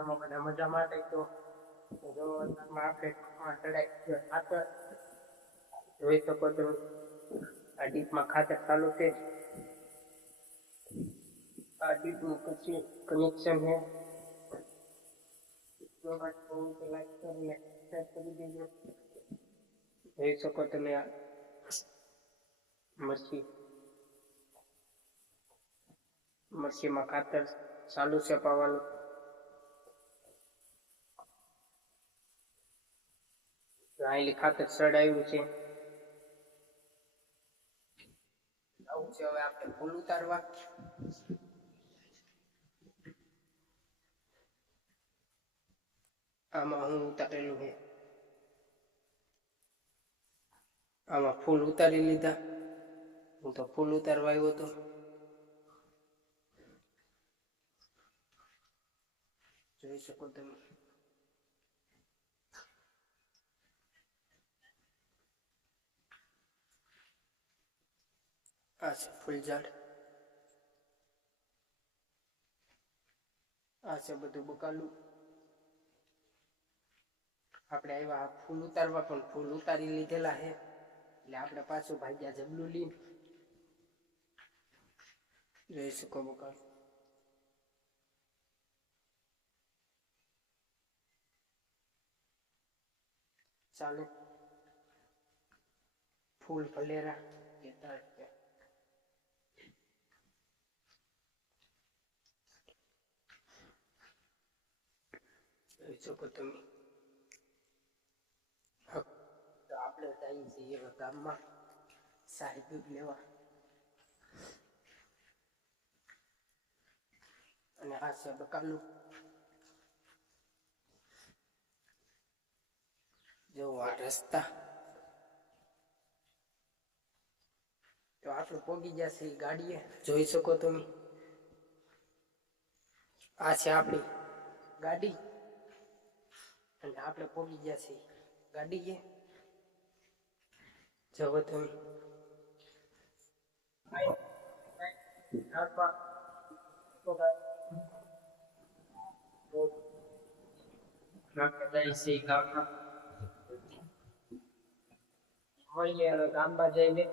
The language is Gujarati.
બધા મજા માટે તો જો આપણે ખાતર જોઈ શકો છો આ ડીપમાં ખાતર ચાલુ છે આ ડીપનું પછી કનેક્શન છે લાઈક કરીને સેટ કરી દેજો જોઈ શકો તમે આ મરચીમાં ખાતર ચાલુ છે પાવાનું અહીં ખાતર ચડાવ્યું છે આવું છે હવે આપણે ફૂલ ઉતારવા આમાં હું ઉતારેલું છે આમાં ફૂલ ઉતારી લીધા હું તો ફૂલ ઉતારવા આવ્યો હતો જોઈ શકો તમે આ છે ફૂલ ઝાડ આ છે બધું બકાલું આપણે આવ્યા ફૂલ ઉતારવા પણ ફૂલ ઉતારી લીધેલા છે એટલે આપણે પાછું ભાગ્યા જબલું લઈને જોઈ શકો બકાલ ચાલો ફૂલ ફલેરા લેતા જોઈ શકો તમે તો આપણે જઈએ છીએ ગામમાં શાહી દૂધ લેવા અને આ છે બકાલું જો આ રસ્તા તો આપણે પોગી જશે ગાડીએ જોઈ શકો તમે આ છે આપણી ગાડી અને આપણે પોગી જશે ગાડીએ જવો તમે ગામમાં જઈને